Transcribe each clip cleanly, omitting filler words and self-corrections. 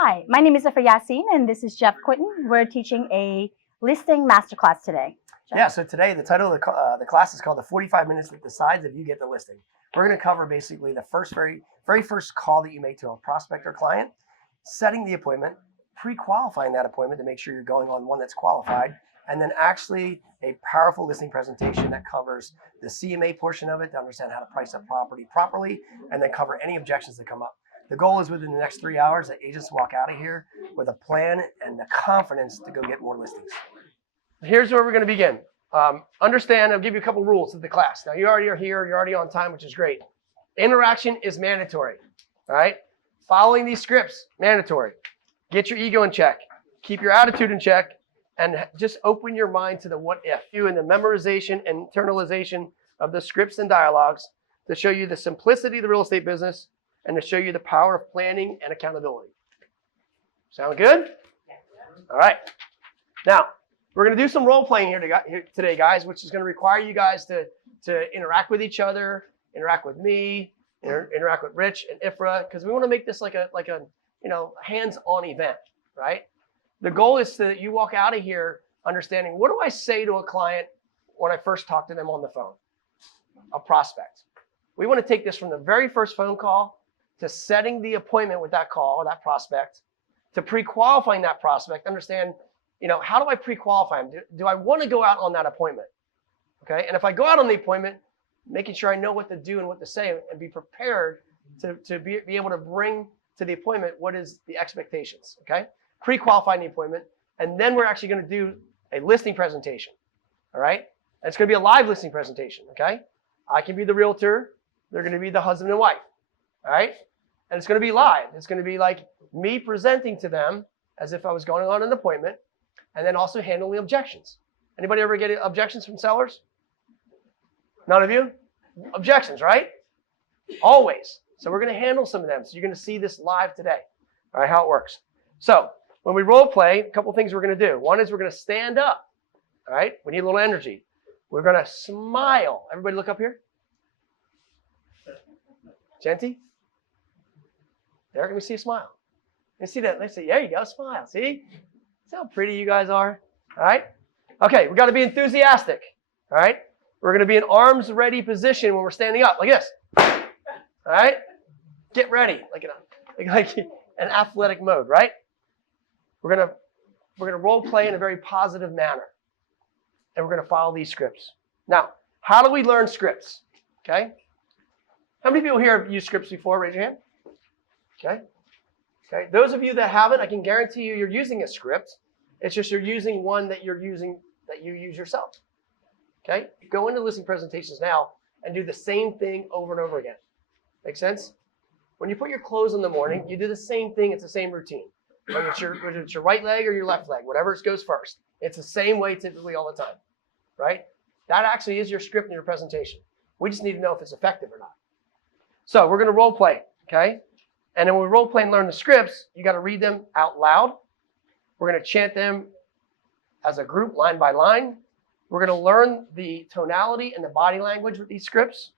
Hi, my name is Zafar Yassin, and this is Jeff Quinton. We're teaching a listing masterclass today. Jeff? Yeah, so today the title of the class is called The 45 Minutes That Decides If You Get the Listing. We're going to cover basically the very first call that you make to a prospect or client, setting the appointment, pre-qualifying that appointment to make sure you're going on one that's qualified, and then actually a powerful listing presentation that covers the CMA portion of it to understand how to price a property properly, and then cover any objections that come up. The goal is within the next 3 hours that agents walk out of here with a plan and the confidence to go get more listings. Here's where we're going to begin. Understand, I'll give you a couple rules of the class. Now, you already are here. You're already on time, which is great. Interaction is mandatory. All right? Following these scripts, mandatory. Get your ego in check. Keep your attitude in check. And just open your mind to the what if. You in the memorization and internalization of the scripts and dialogues to show you the simplicity of the real estate business and to show you the power of planning and accountability. Sound good? All right. Now, we're going to do some role playing here today, guys, which is going to require you guys to interact with each other, interact with me, interact with Rich and Ifra, because we want to make this like a hands-on event, right? The goal is that you walk out of here understanding, what do I say to a client when I first talk to them on the phone? A prospect. We want to take this from the very first phone call to setting the appointment with that call, that prospect, to pre-qualifying that prospect. Understand, how do I pre-qualify them? Do I want to go out on that appointment? Okay, and if I go out on the appointment, making sure I know what to do and what to say and be prepared to be able to bring to the appointment what is the expectations, okay? Pre-qualifying the appointment, and then we're actually going to do a listing presentation, all right? And it's going to be a live listing presentation, okay? I can be the realtor. They're going to be the husband and wife, all right? And it's going to be live. It's going to be like me presenting to them as if I was going on an appointment, and then also handling objections. Anybody ever get objections from sellers? None of you? Objections, right? Always. So we're going to handle some of them. So you're going to see this live today, all right, how it works. So when we role play, a couple things we're going to do. One is we're going to stand up, all right? We need a little energy. We're going to smile. Everybody look up here. Genty? There, can we see a smile? Let's see that. Let's see. There you go. Smile. See? See how pretty you guys are? All right? Okay, we got to be enthusiastic. All right? We're going to be in arms ready position when we're standing up, like this. All right? Get ready, like an athletic mode, right? We're gonna role play in a very positive manner, and we're gonna follow these scripts. Now, how do we learn scripts? Okay. How many people here have used scripts before? Raise your hand. Okay. Okay. Those of you that haven't, I can guarantee you're using a script. It's just you're using one that you use yourself. Okay. Go into listing presentations now and do the same thing over and over again. Make sense? When you put your clothes in the morning, you do the same thing. It's the same routine. Whether it's your right leg or your left leg, whatever goes first. It's the same way typically all the time, right? That actually is your script in your presentation. We just need to know if it's effective or not. So we're going to role play, okay? And then when we role play and learn the scripts, you got to read them out loud. We're going to chant them as a group, line by line. We're going to learn the tonality and the body language with these scripts.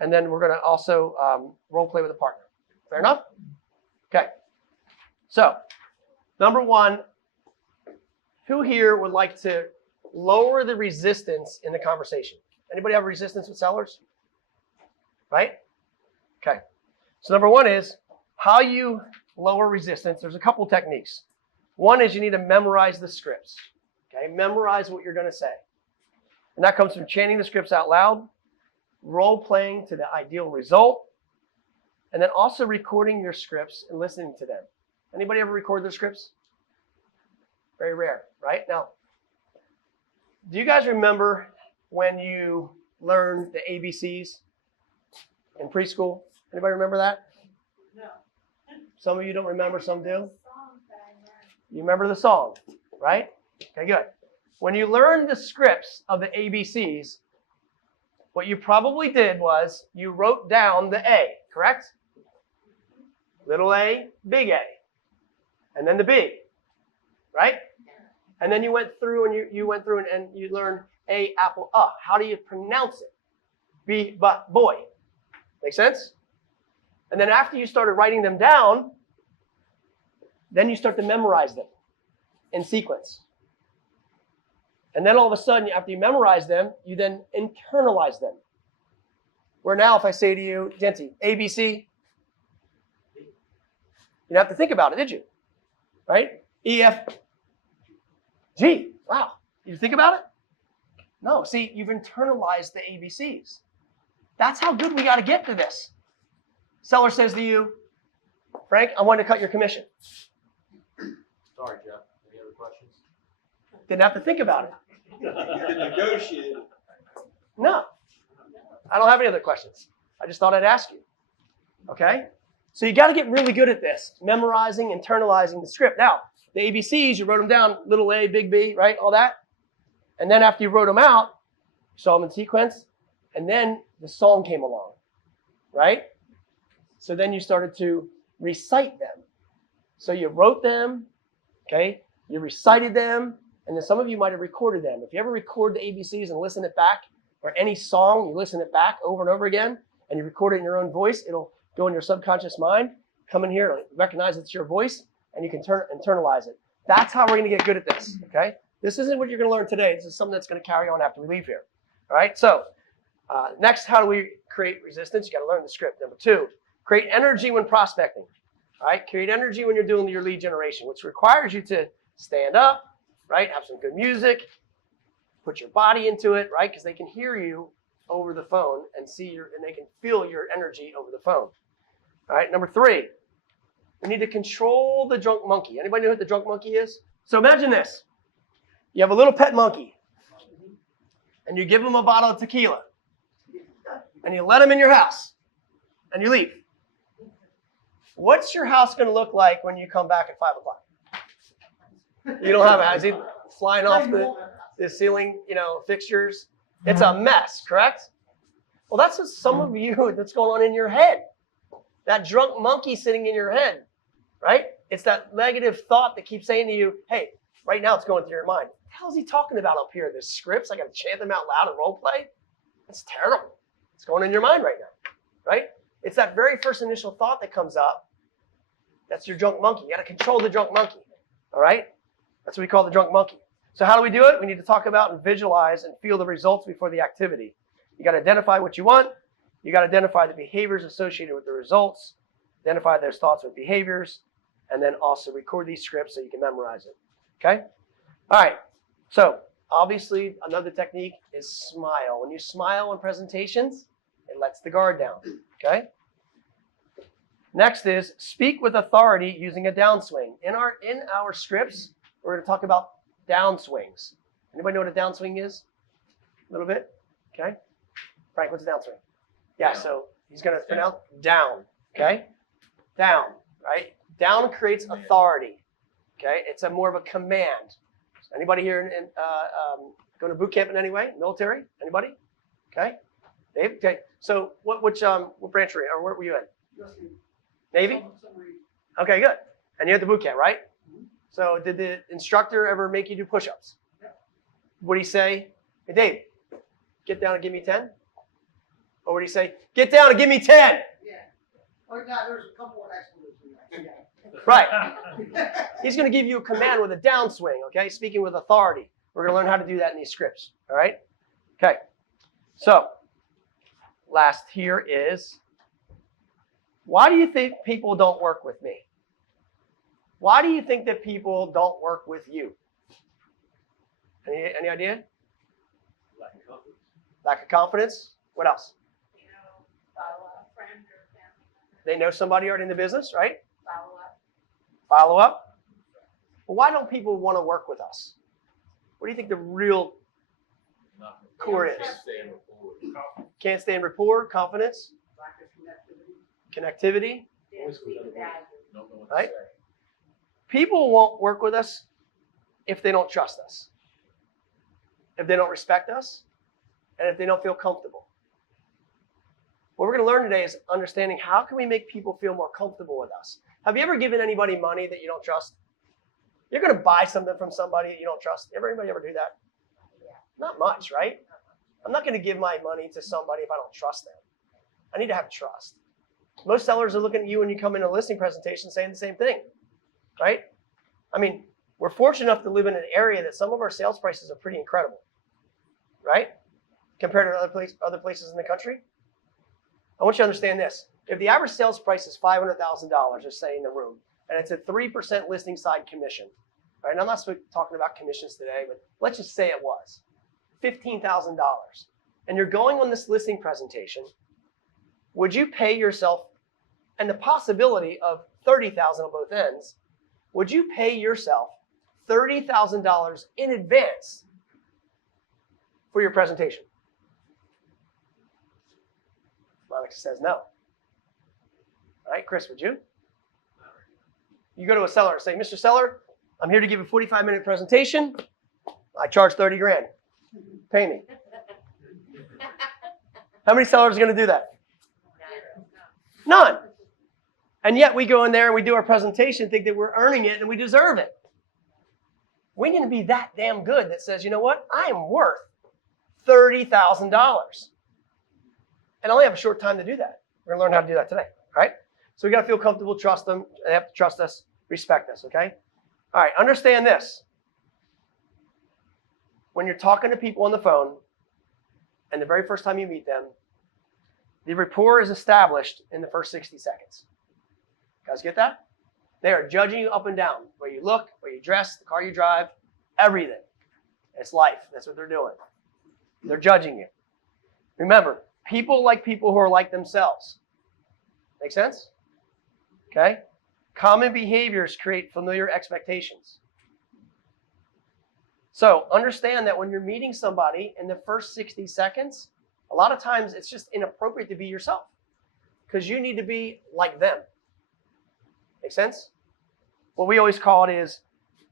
And then we're going to also role play with a partner. Fair enough? Okay. So, number one, who here would like to lower the resistance in the conversation? Anybody have resistance with sellers? Right? Okay. So number one is how you lower resistance. There's a couple techniques. One is you need to memorize the scripts. Okay? Memorize what you're going to say. And that comes from chanting the scripts out loud, role playing to the ideal result, and then also recording your scripts and listening to them. Anybody ever record their scripts? Very rare, right? Now, do you guys remember when you learned the ABCs in preschool? Anybody remember that? No. Some of you don't remember, some do. You remember the song, right? Okay, good. When you learned the scripts of the ABCs, what you probably did was you wrote down the A, correct? Little a, big A. And then the B, right? And then you went through and you went through and you learned A, apple, How do you pronounce it? B, but, boy. Make sense? And then after you started writing them down, Then you start to memorize them in sequence. And then all of a sudden, after you memorize them, you then internalize them. Where now, if I say to you, Denty, ABC, you didn't have to think about it, did you? Right? E, F, G. Wow. Did you think about it? No. See, you've internalized the ABCs. That's how good we got to get to this. Seller says to you, Frank, I want to cut your commission. Sorry, Jeff. Any other questions? Didn't have to think about it. Negotiate. No. I don't have any other questions. I just thought I'd ask you. Okay? So you got to get really good at this, memorizing, internalizing the script. Now, the ABCs, you wrote them down, little a, big B, right? All that. And then after you wrote them out, you saw them in sequence, and then the song came along, right? So then you started to recite them. So you wrote them, okay? You recited them, and then some of you might have recorded them. If you ever record the ABCs and listen it back, or any song, you listen it back over and over again, and you record it in your own voice, it'll go in your subconscious mind, come in here, recognize it's your voice, and you can internalize it. That's how we're going to get good at this, okay? This isn't what you're going to learn today. This is something that's going to carry on after we leave here, all right? So next, how do we create resistance? You got to learn the script. Number 2, create energy when prospecting, all right? Create energy when you're doing your lead generation, which requires you to stand up, right? Have some good music, put your body into it, right? Because they can hear you over the phone and and they can feel your energy over the phone. All right, number 3, we need to control the drunk monkey. Anybody know what the drunk monkey is? So imagine this. You have a little pet monkey, and you give him a bottle of tequila, and you let him in your house, and you leave. What's your house going to look like when you come back at 5 o'clock? You don't have a house. Is he flying off the ceiling, fixtures? It's a mess, correct? Well, that's just some of you that's going on in your head. That drunk monkey sitting in your head, right? It's that negative thought that keeps saying to you, hey, right now it's going through your mind. What the hell is he talking about up here? The scripts, I got to chant them out loud and role play? That's terrible. It's going in your mind right now, right? It's that very first initial thought that comes up. That's your drunk monkey. You got to control the drunk monkey, all right? That's what we call the drunk monkey. So how do we do it? We need to talk about and visualize and feel the results before the activity. You got to identify what you want. You got to identify the behaviors associated with the results, identify those thoughts with behaviors, and then also record these scripts so you can memorize it. Okay? All right. So obviously, another technique is smile. When you smile in presentations, it lets the guard down. Okay? Next is speak with authority using a downswing. In our scripts, we're going to talk about downswings. Anybody know what a downswing is? A little bit? Okay? Frank, what's a downswing? Yeah, so he's going to pronounce down. Okay? Down, right? Down creates authority. Okay? It's more of a command. Anybody here going to boot camp in any way? Military? Anybody? Okay? Dave? Okay. So what branch were you, or where were you in? Navy? Okay, good. And you had the boot camp, right? So did the instructor ever make you do push-ups? Yeah. Would he say, hey, Dave, get down and give me 10? Or would he say, get down and give me 10? Yeah. Or no, there's a couple of expletives. Yeah. Right. He's going to give you a command with a downswing, okay? Speaking with authority. We're going to learn how to do that in these scripts, all right? Okay. So, last here is, why do you think people don't work with me? Why do you think that people don't work with you? Any idea? Lack of confidence. Lack of confidence. What else? Follow up, friend or family member. They know somebody already in the business, right? Follow up. Follow up. Well, why don't people want to work with us? What do you think the real core is? Can't stand rapport, confidence, Lack of connectivity. connectivity, Don't know what Right? to say. People won't work with us if they don't trust us, if they don't respect us, and if they don't feel comfortable. What we're going to learn today is understanding how can we make people feel more comfortable with us. Have you ever given anybody money that you don't trust? You're going to buy something from somebody that you don't trust. Anybody ever do that? Not much, right? I'm not going to give my money to somebody if I don't trust them. I need to have trust. Most sellers are looking at you when you come in a listing presentation saying the same thing. right? I mean, we're fortunate enough to live in an area that some of our sales prices are pretty incredible, right? Compared to other places in the country. I want you to understand this. If the average sales price is $500,000, just say in the room, and it's a 3% listing side commission, right? And I'm not talking about commissions today, but let's just say it was $15,000. And you're going on this listing presentation, would you pay yourself, and the possibility of $30,000 on both ends, would you pay yourself $30,000 in advance for your presentation? Monica says no. All right, Chris, would you? You go to a seller and say, Mr. Seller, I'm here to give a 45-minute presentation. I charge 30 grand. Pay me. How many sellers are going to do that? None. And yet we go in there and we do our presentation, think that we're earning it and we deserve it. We need to be that damn good that says, you know what? I am worth $30,000. And I only have a short time to do that. We're going to learn how to do that today. All right? So we got to feel comfortable, trust them. They have to trust us, respect us. Okay? All right. Understand this. When you're talking to people on the phone and the very first time you meet them, the rapport is established in the first 60 seconds. You guys get that? They are judging you up and down. Where you look, where you dress, the car you drive, everything. It's life. That's what they're doing. They're judging you. Remember, people like people who are like themselves. Make sense? Okay? Common behaviors create familiar expectations. So understand that when you're meeting somebody in the first 60 seconds, a lot of times it's just inappropriate to be yourself because you need to be like them. Make sense? What we always call it is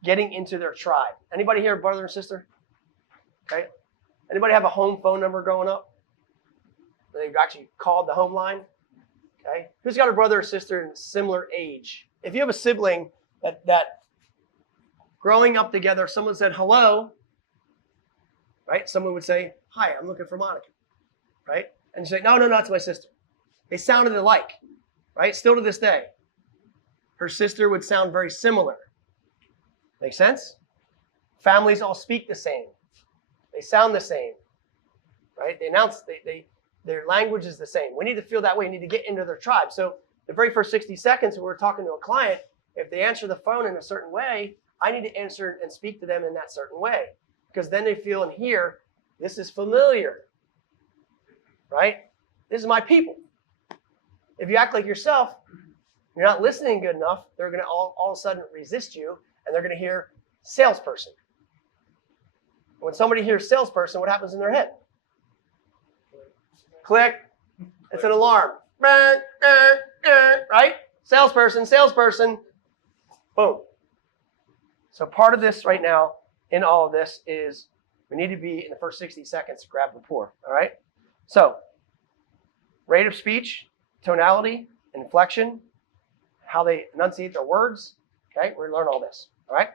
getting into their tribe. Anybody here, brother and sister? Okay. Anybody have a home phone number growing up? They've actually called the home line. Okay. Who's got a brother or sister in similar age? If you have a sibling that growing up together, someone said hello, right? Someone would say, hi, I'm looking for Monica, right? And you say, no, it's my sister. They sounded alike, right? Still to this day. Her sister would sound very similar. Make sense? Families all speak the same. They sound the same, right? Their language is the same. We need to feel that way. We need to get into their tribe. So the very first 60 seconds when we're talking to a client, if they answer the phone in a certain way, I need to answer and speak to them in that certain way. Because then they feel and hear, this is familiar, right? This is my people. If you act like yourself, you're not listening good enough, they're going to all of a sudden resist you, and they're going to hear salesperson. When somebody hears salesperson, what happens in their head? Click. It's an alarm. Right? Salesperson. Boom. So part of this right now, in all of this, is we need to be, in the first 60 seconds, to grab rapport. All right? So, rate of speech, tonality, inflection, how they enunciate their words. Okay? We're going to learn all this. All right?